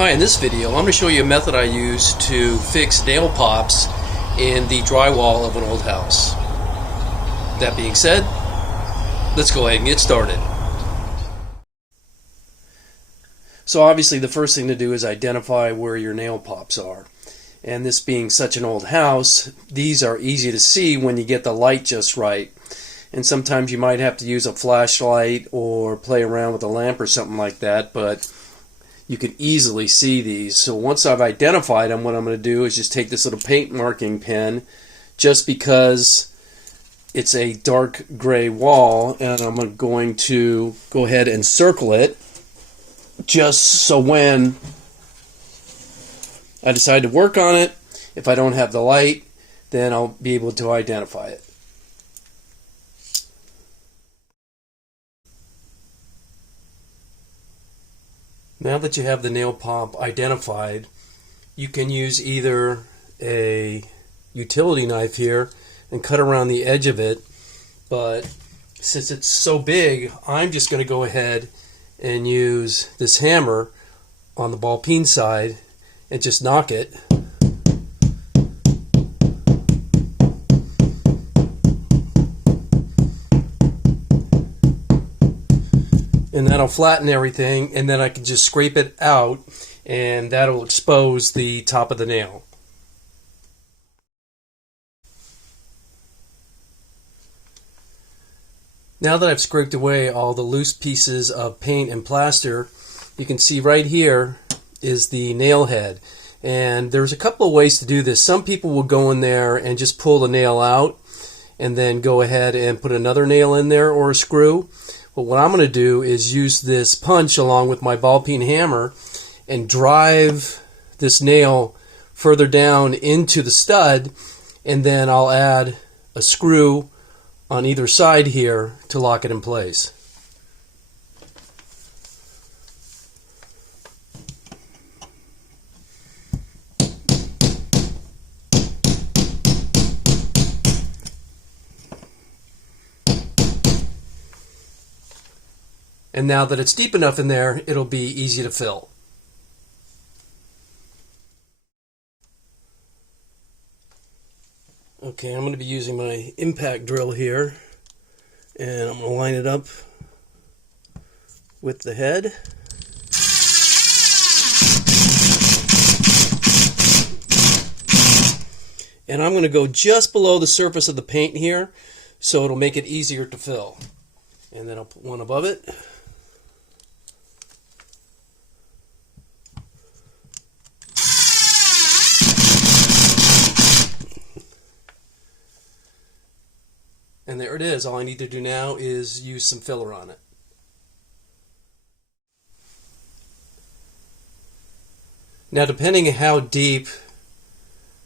Hi, in this video I'm going to show you a method I use to fix nail pops in the drywall of an old house. That being said, let's go ahead and get started. So obviously the first thing to do is identify where your nail pops are. And this being such an old house, these are easy to see when you get the light just right. And sometimes you might have to use a flashlight or play around with a lamp or something like that, but you can easily see these. So once I've identified them, what I'm going to do is just take this little paint marking pen, just because it's a dark gray wall, and I'm going to go ahead and circle it, just so when I decide to work on it, if I don't have the light, then I'll be able to identify it. Now that you have the nail pop identified, you can use either a utility knife here and cut around the edge of it, but since it's so big, I'm just going to go ahead and use this hammer on the ball peen side and just knock it. And that'll flatten everything, and then I can just scrape it out, and that'll expose the top of the nail. Now that I've scraped away all the loose pieces of paint and plaster, you can see right here is the nail head. And there's a couple of ways to do this. Some people will go in there and just pull the nail out and then go ahead and put another nail in there or a screw. But what I'm going to do is use this punch along with my ball peen hammer and drive this nail further down into the stud, and then I'll add a screw on either side here to lock it in place. And now that it's deep enough in there, it'll be easy to fill. Okay, I'm going to be using my impact drill here, and I'm going to line it up with the head. And I'm going to go just below the surface of the paint here, so it'll make it easier to fill. And then I'll put one above it. And there it is. All I need to do now is use some filler on it. Now, depending on how deep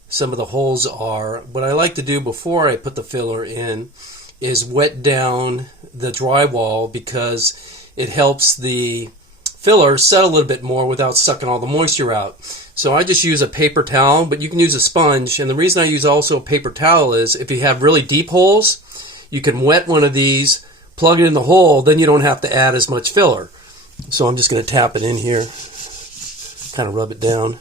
some of the holes are, what I like to do before I put the filler in is wet down the drywall, because it helps the filler set a little bit more without sucking all the moisture out. So I just use a paper towel, but you can use a sponge. And the reason I use also a paper towel is if you have really deep holes, you can wet one of these, plug it in the hole, then you don't have to add as much filler. So I'm just going to tap it in here, kind of rub it down.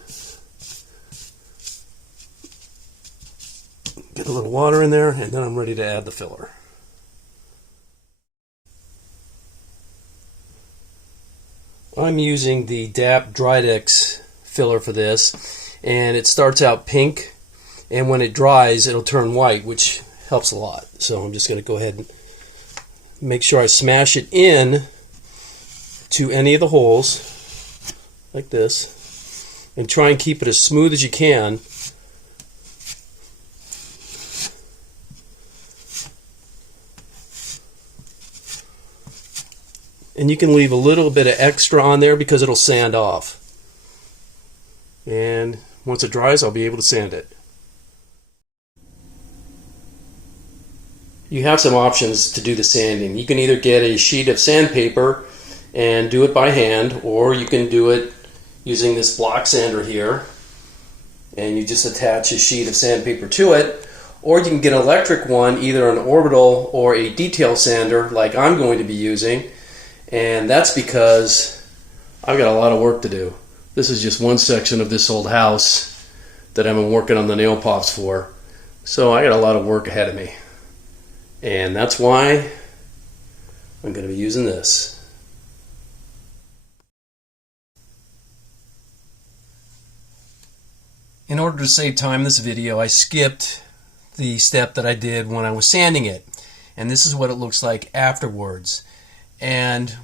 Get a little water in there, and then I'm ready to add the filler. I'm using the DRYDEX filler for this, and it starts out pink, and when it dries it'll turn white, which helps a lot. So I'm just going to go ahead and make sure I smash it in to any of the holes like this, and try and keep it as smooth as you can. And you can leave a little bit of extra on there because it'll sand off. And once it dries, I'll be able to sand it. You have some options to do the sanding. You can either get a sheet of sandpaper and do it by hand, or you can do it using this block sander here, and you just attach a sheet of sandpaper to it, or you can get an electric one, either an orbital or a detail sander like I'm going to be using. And that's because I've got a lot of work to do. This is just one section of this old house that I've been working on the nail pops for. So I got a lot of work ahead of me. And that's why I'm going to be using this. In order to save time in this video, I skipped the step that I did when I was sanding it. And this is what it looks like afterwards. And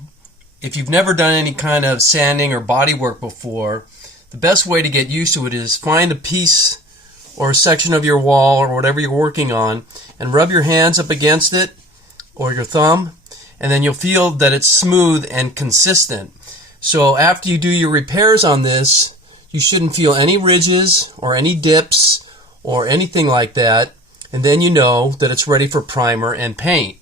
if you've never done any kind of sanding or body work before, the best way to get used to it is find a piece or a section of your wall or whatever you're working on and rub your hands up against it or your thumb, and then you'll feel that it's smooth and consistent. So after you do your repairs on this, you shouldn't feel any ridges or any dips or anything like that, and then you know that it's ready for primer and paint.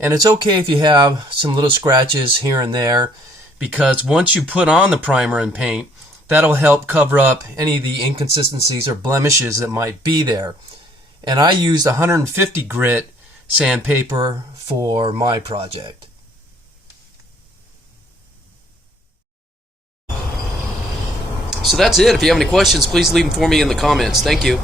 And it's okay if you have some little scratches here and there, because once you put on the primer and paint, that'll help cover up any of the inconsistencies or blemishes that might be there. And I used 150 grit sandpaper for my project. So that's it. If you have any questions, please leave them for me in the comments. Thank you.